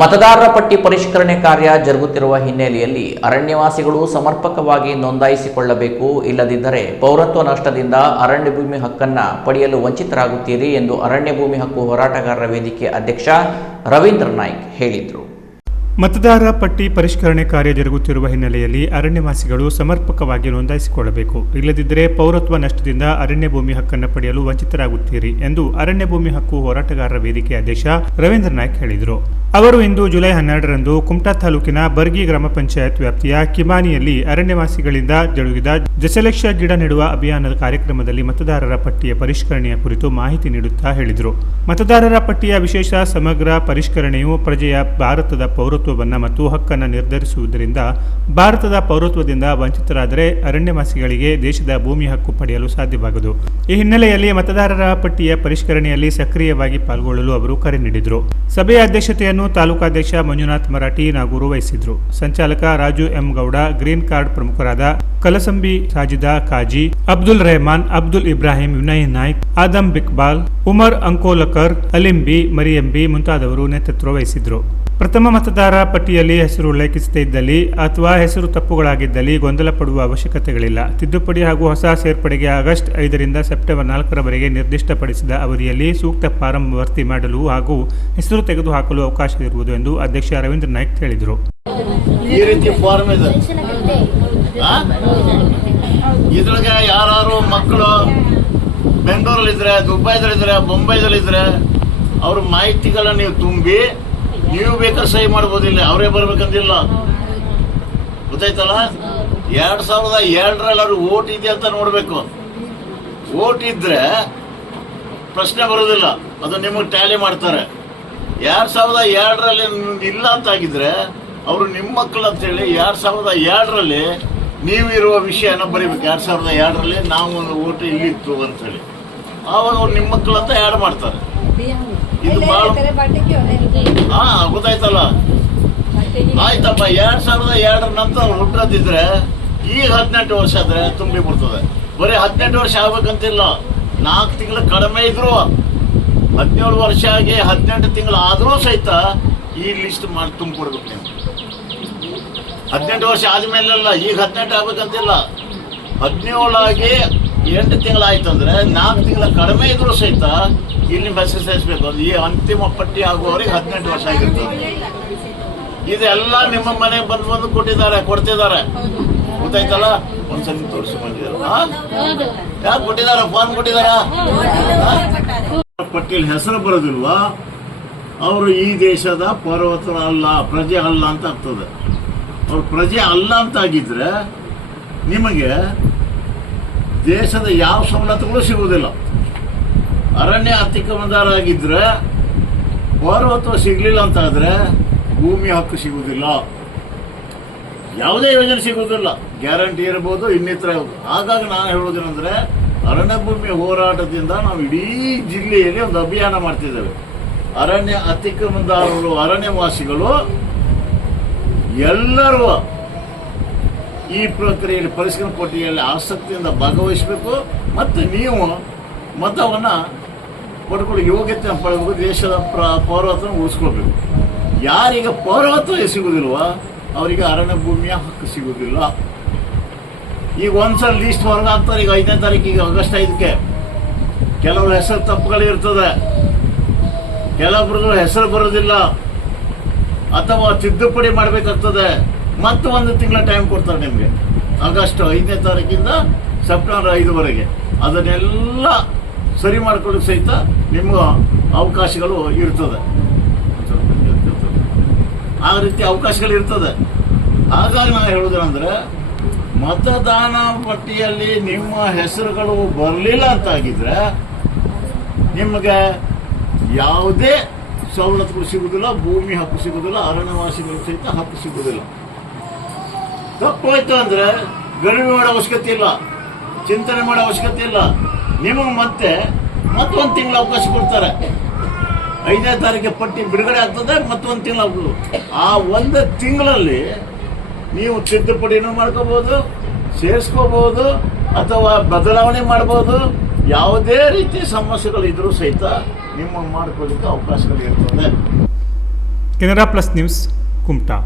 ಮತದಾರರ ಪಟ್ಟಿ ಪರಿಷ್ಕರಣೆ ಕಾರ್ಯ ಜರುಗುತ್ತಿರುವ ಹಿನ್ನೆಲೆಯಲ್ಲಿ ಅರಣ್ಯವಾಸಿಗಳು ಸಮರ್ಪಕವಾಗಿ ನೋಂದಾಯಿಸಿಕೊಳ್ಳಬೇಕು, ಇಲ್ಲದಿದ್ದರೆ ಪೌರತ್ವ ನಷ್ಟದಿಂದ ಅರಣ್ಯ ಭೂಮಿ ಹಕ್ಕನ್ನು ಪಡೆಯಲು ವಂಚಿತರಾಗುತ್ತೀರಿ ಎಂದು ಅರಣ್ಯ ಭೂಮಿ ಹಕ್ಕು ಹೋರಾಟಗಾರರ ವೇದಿಕೆ ಅಧ್ಯಕ್ಷ ರವೀಂದ್ರ ನಾಯ್ಕ್ ಹೇಳಿದರು. ಮತದಾರರ ಪಟ್ಟಿ ಪರಿಷ್ಕರಣೆ ಕಾರ್ಯ ಜರುಗುತ್ತಿರುವ ಹಿನ್ನೆಲೆಯಲ್ಲಿ ಅರಣ್ಯವಾಸಿಗಳು ಸಮರ್ಪಕವಾಗಿ ನೋಂದಾಯಿಸಿಕೊಳ್ಳಬೇಕು, ಇಲ್ಲದಿದ್ದರೆ ಪೌರತ್ವ ನಷ್ಟದಿಂದ ಅರಣ್ಯ ಭೂಮಿ ಹಕ್ಕನ್ನು ಪಡೆಯಲು ವಂಚಿತರಾಗುತ್ತೀರಿ ಎಂದು ಅರಣ್ಯ ಭೂಮಿ ಹಕ್ಕು ಹೋರಾಟಗಾರರ ವೇದಿಕೆ ಅಧ್ಯಕ್ಷ ರವೀಂದ್ರ ನಾಯ್ಕ್ ಹೇಳಿದರು. ಅವರು ಇಂದು ಜುಲೈ 12ರಂದು ಕುಮಟಾ ತಾಲೂಕಿನ ಬರ್ಗಿ ಗ್ರಾಮ ಪಂಚಾಯತ್ ವ್ಯಾಪ್ತಿಯ ಕಿಮಾನಿಯಲ್ಲಿ ಅರಣ್ಯವಾಸಿಗಳಿಂದ ಜರುಗಿದ ದಶಲಕ್ಷ ಗಿಡ ನೆಡುವ ಅಭಿಯಾನದ ಕಾರ್ಯಕ್ರಮದಲ್ಲಿ ಮತದಾರರ ಪಟ್ಟಿಯ ಪರಿಷ್ಕರಣೆಯ ಕುರಿತು ಮಾಹಿತಿ ನೀಡುತ್ತಾ ಹೇಳಿದರು. ಮತದಾರರ ಪಟ್ಟಿಯ ವಿಶೇಷ ಸಮಗ್ರ ಪರಿಷ್ಕರಣೆಯು ಪ್ರಜೆಯ ಭಾರತದ ಪೌರತ್ವವನ್ನು ಮತ್ತು ಹಕ್ಕನ್ನು ನಿರ್ಧರಿಸುವುದರಿಂದ ಭಾರತದ ಪೌರತ್ವದಿಂದ ವಂಚಿತರಾದರೆ ಅರಣ್ಯವಾಸಿಗಳಿಗೆ ದೇಶದ ಭೂಮಿ ಹಕ್ಕು ಪಡೆಯಲು ಸಾಧ್ಯವಾಗದು. ಈ ಹಿನ್ನೆಲೆಯಲ್ಲಿ ಮತದಾರರ ಪಟ್ಟಿಯ ಪರಿಷ್ಕರಣೆಯಲ್ಲಿ ಸಕ್ರಿಯವಾಗಿ ಪಾಲ್ಗೊಳ್ಳಲು ಅವರು ಕರೆ ನೀಡಿದರು. ಸಭೆಯ ಅಧ್ಯಕ್ಷತೆಯನ್ನು ತಾಲೂಕಾಧ್ಯಕ್ಷ ಮಂಜುನಾಥ್ ಮರಾಠಿ ನಾಗೂರು ವಹಿಸಿದ್ರು. ಸಂಚಾಲಕ Raju M Gowda, green card ಪ್ರಮುಖರಾದ ಕಲಸಂಬಿ ಸಾಜಿದಾ ಕಾಜಿ, ಅಬ್ದುಲ್ ರೆಹಮಾನ್, ಅಬ್ದುಲ್ ಇಬ್ರಾಹಿಂ, ವಿನಯ್ ನಾಯ್ಕ್, ಆದಮ್ ಬಿಕ್ಬಾಲ್, ಉಮರ್ ಅಂಕೋಲಕರ್, ಅಲಿಂಬಿ, ಮರಿಯಂಬಿ ಮುಂತಾದವರು ನೇತೃತ್ವ ವಹಿಸಿದ್ರು. ಪ್ರಥಮ ಮತದಾರ ಪಟ್ಟಿಯಲ್ಲಿ ಹೆಸರು ಉಲ್ಲೇಖಿಸದೇ ಇದ್ದಲ್ಲಿ ಅಥವಾ ಹೆಸರು ತಪ್ಪುಗಳಾಗಿದ್ದಲ್ಲಿ ಗೊಂದಲ ಪಡುವ ಅವಶ್ಯಕತೆಗಳಿಲ್ಲ. ತಿದ್ದುಪಡಿ ಹಾಗೂ ಹೊಸ ಸೇರ್ಪಡೆಗೆ ಆಗಸ್ಟ್ 5ರಿಂದ ಸೆಪ್ಟೆಂಬರ್ 4ರವರೆಗೆ ನಿರ್ದಿಷ್ಟಪಡಿಸಿದ ಅವಧಿಯಲ್ಲಿ ಸೂಕ್ತ ಫಾರಂ ಭರ್ತಿ ಮಾಡಲು ಹಾಗೂ ಹೆಸರು ತೆಗೆದುಹಾಕಲು ಅವಕಾಶವಿರುವುದು ಎಂದು ಅಧ್ಯಕ್ಷ ರವೀಂದ್ರ ನಾಯ್ಕ್ ಹೇಳಿದರು. ಈ ರೀತಿ ಫಾರ್ಮ್ ಇದೆ, ಇದ್ರಾಗ ಯಾರು ಮಕ್ಕಳು ಬೆಂಗಳೂರಲ್ಲಿದ್ರೆ, ದುಬೈದಲ್ಲಿದ್ರೆ, ಬೊಂಬೈದಲ್ಲಿದ್ರೆ ಅವ್ರ ಮಾಹಿತಿಗಳನ್ನ ನೀವು ತುಂಬಿ ನೀವು ಬೇಕಾದ್ರೆ ಸಹಿ ಮಾಡ್ಬೋದಿಲ್ಲ, ಅವರೇ ಬರ್ಬೇಕಂತಿಲ್ಲ. ಗೊತ್ತಾಯ್ತಲ್ಲ? 2002ರಲ್ಲಿ ವೋಟ್ ಇದೆ ಅಂತ ನೋಡ್ಬೇಕು. ವೋಟ್ ಇದ್ರೆ ಪ್ರಶ್ನೆ ಬರೋದಿಲ್ಲ, ಅದು ನಿಮಗೆ ಟ್ಯಾಲಿ ಮಾಡ್ತಾರೆ. 2002ರಲ್ಲಿ ಇಲ್ಲ ಅಂತ ಆಗಿದ್ರೆ ಅವರು ನಿಮ್ಮ ಮಕ್ಕಳು ಅಂತೇಳಿ 2002ರಲ್ಲಿ ನೀವು ಇರುವ ವಿಷಯನ ಬರೀಬೇಕು. 2002ರಲ್ಲಿ ನಾವು ಒಂದು ವೋಟ್ ಇಲ್ಲಿತ್ತು ಅಂತೇಳಿ ಆವಾಗ ಅವ್ರು ನಿಮ್ಮ ಮಕ್ಕಳು ಅಂತ ಆ್ಯಡ್ ಮಾಡ್ತಾರೆ. ಇದು ಗೊತ್ತಾಯ್ತಲ್ಲ? ಆಯ್ತಪ್ಪ, 2002 ನಂತರ ಹುಟ್ಟದಿದ್ರೆ ಈಗ 18 ವರ್ಷ ಆದ್ರೆ ತುಂಬಿ ಬಿಡ್ತದೆ. ಬರೀ 18 ವರ್ಷ ಆಗ್ಬೇಕಂತಿಲ್ಲ, 4 ತಿಂಗಳು ಕಡಿಮೆ ಇದ್ರು 17 ವರ್ಷ ಆಗಿ 18 ತಿಂಗಳು ಆದ್ರೂ ಸಹಿತ ಈ ಲಿಸ್ಟ್ ಮಾಡಿ ತುಂಬಿಕೊಡ್ಬೇಕು ನೀವು. 18 ವರ್ಷ ಆದ್ಮೇಲೆಲ್ಲ ಈಗ 18 ಆಗ್ಬೇಕಂತಿಲ್ಲ. 17 ಆಗಿ 8 ತಿಂಗಳಾಯ್ತಂದ್ರೆ 4 ತಿಂಗಳ ಕಡಿಮೆ ಇದ್ರು ಸಹಿತ ಇಲ್ಲಿ ಮೆಸೇಜ್ ಸೇರಿಸಬೇಕು. ಈ ಅಂತಿಮ ಪಟ್ಟಿ ಆಗುವವರಿಗೆ 18 ವರ್ಷ ಆಗಿರ್ತದೆ. ಇದೆಲ್ಲ ನಿಮ್ಮ ಮನೆಗೆ ಬಂದು ಕೊಡ್ತಿದ್ದಾರೆ. ಗೊತ್ತಾಯ್ತಲ್ಲ? ಒಂದ್ಸಲ ತೋರಿಸಿ ಬಂದಿದ್ದಾರೆ. ಯಾಕೆ ಕೊಟ್ಟಿದಾರ? ಫಾರ್ಮ್ ಕೊಟ್ಟಿದಾರ. ಪಟ್ಟಿಯಲ್ಲಿ ಹೆಸರು ಬರೋದಿಲ್ವಾ ಅವರು ಈ ದೇಶದ ಪೌರತ್ವ ಅಲ್ಲ, ಪ್ರಜೆ ಅಲ್ಲ ಅಂತ ಆಗ್ತದೆ. ಅವ್ರು ಪ್ರಜೆ ಅಲ್ಲ ಅಂತ ಆಗಿದ್ರೆ ನಿಮಗೆ ದೇಶದ ಯಾವ ಸವಲತ್ತುಗಳು ಸಿಗುವುದಿಲ್ಲ. ಅರಣ್ಯ ಅತಿಕ್ರಮಣದಾರರಾಗಿದ್ರೆ ಪೌರತ್ವ ಸಿಗಲಿಲ್ಲ ಅಂತ ಆದರೆ ಭೂಮಿ ಹಕ್ಕು ಸಿಗುವುದಿಲ್ಲ, ಯಾವುದೇ ಯೋಜನೆ ಸಿಗುವುದಿಲ್ಲ. ಗ್ಯಾರಂಟಿ ಇರ್ಬೋದು, ಇನ್ನಿತರ. ಹಾಗಾಗಿ ನಾನು ಹೇಳೋದೇನೆಂದರೆ ಅರಣ್ಯ ಭೂಮಿ ಹೋರಾಟದಿಂದ ನಾವು ಇಡೀ ಜಿಲ್ಲೆಯಲ್ಲಿ ಒಂದು ಅಭಿಯಾನ ಮಾಡ್ತಿದ್ದೇವೆ. ಅರಣ್ಯ ಅತಿಕ್ರಮಣದಾರರು, ಅರಣ್ಯವಾಸಿಗಳು ಎಲ್ಲರೂ ಈ ಪ್ರಕ್ರಿಯೆಯಲ್ಲಿ ಪರಿಷ್ಕರಣೆ ಪಟ್ಟಿಯಲ್ಲಿ ಆಸಕ್ತಿಯಿಂದ ಭಾಗವಹಿಸಬೇಕು. ಮತ್ತು ನೀವು ಮತವನ್ನು ಪಡ್ಕೊಳ್ಳೋ ಯೋಗ್ಯತೆ ಪಡೆಯಬೇಕು, ದೇಶದ ಪೌರತ್ವ ಉಳಿಸ್ಕೊಳ್ಬೇಕು. ಯಾರಿಗೆ ಪೌರತ್ವ ಸಿಗುವುದಿಲ್ವ ಅವರಿಗೆ ಅರಣ್ಯ ಭೂಮಿಯ ಹಕ್ಕು ಸಿಗುವುದಿಲ್ಲ. ಈಗ ಒಂದ್ಸಲ ಲೀಸ್ಟ್ ಹೊರಗೆ ಹಾಕ್ತಾರೆ. ಈಗ 5ನೇ ತಾರೀಕಿಗೆ, ಆಗಸ್ಟ್ 5ಕ್ಕೆ ಕೆಲವ್ರ ಹೆಸರು ತಪ್ಪುಗಳಿರ್ತದೆ, ಕೆಲವೊಬ್ರದ್ದು ಹೆಸರು ಬರೋದಿಲ್ಲ, ಅಥವಾ ತಿದ್ದುಪಡಿ ಮಾಡಬೇಕಾಗ್ತದೆ. ಮತ್ತು 1 ತಿಂಗಳ ಟೈಮ್ ಕೊಡ್ತಾರೆ ನಿಮಗೆ, ಆಗಸ್ಟ್ 5ನೇ ತಾರೀಕಿಂದ ಸೆಪ್ಟೆಂಬರ್ 5ವರೆಗೆ. ಅದನ್ನೆಲ್ಲ ಸರಿ ಮಾಡ್ಕೊಳ್ಳೋಕೆ ಸಹಿತ ನಿಮ್ಮ ಅವಕಾಶಗಳು ಇರ್ತದೆ. ಆ ರೀತಿ ಅವಕಾಶಗಳು ಇರ್ತದೆ. ಹಾಗಾಗಿ ನಾನು ಹೇಳೋದೇನೆಂದರೆ ಮತದಾನ ಪಟ್ಟಿಯಲ್ಲಿ ನಿಮ್ಮ ಹೆಸರುಗಳು ಬರಲಿಲ್ಲ ಅಂತಾಗಿದ್ರೆ ನಿಮಗೆ ಯಾವುದೇ ಸವಲತ್ತುಗಳು ಸಿಗುವುದಿಲ್ಲ, ಭೂಮಿ ಹಕ್ಕು ಸಿಗುವುದಿಲ್ಲ, ಅರಣ್ಯವಾಸಿಗಳು ಸಹಿತ ಹಕ್ಕು ಸಿಗುವುದಿಲ್ಲ. ತಪ್ಪೋಯ್ತು ಅಂದರೆ ಗರಿಮೆ ಮಾಡೋ ಅವಶ್ಯಕತೆ ಇಲ್ಲ, ಚಿಂತನೆ ಮಾಡೋ ಅವಶ್ಯಕತೆ ಇಲ್ಲ. ನಿಮಗೆ ಮತ್ತೊಂದು ತಿಂಗಳ ಅವಕಾಶ ಕೊಡ್ತಾರೆ. 5ನೇ ತಾರೀಕಿಗೆ ಪಟ್ಟಿ ಬಿಡುಗಡೆ ಆಗ್ತದೆ, ಮತ್ತೊಂದು ತಿಂಗಳು. ಆ 1 ತಿಂಗಳಲ್ಲಿ ನೀವು ತಿದ್ದುಪಡಿನೂ ಮಾಡ್ಕೋಬಹುದು, ಸೇರಿಸ್ಕೋಬಹುದು, ಅಥವಾ ಬದಲಾವಣೆ ಮಾಡ್ಬೋದು. ಯಾವುದೇ ರೀತಿ ಸಮಸ್ಯೆಗಳಿದ್ರೂ ಸಹಿತ ನಿಮ್ಮ ಮಾಡ್ಕೊಳ್ಳಿಕ್ಕೆ ಅವಕಾಶಗಳಿರ್ತದೆ. Canara plus news Kumta.